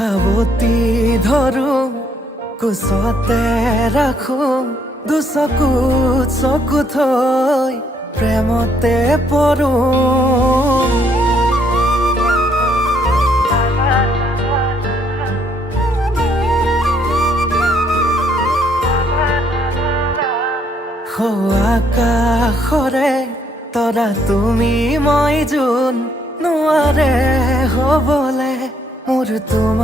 সাৱতি ধৰো কোচতে ৰাখো দুচকুত চকু থৈ প্ৰেমতে পৰো আকাশৰে তৰা তুমি মই যোন নোৱাৰে হ'বলে মোৰ তোমাৰ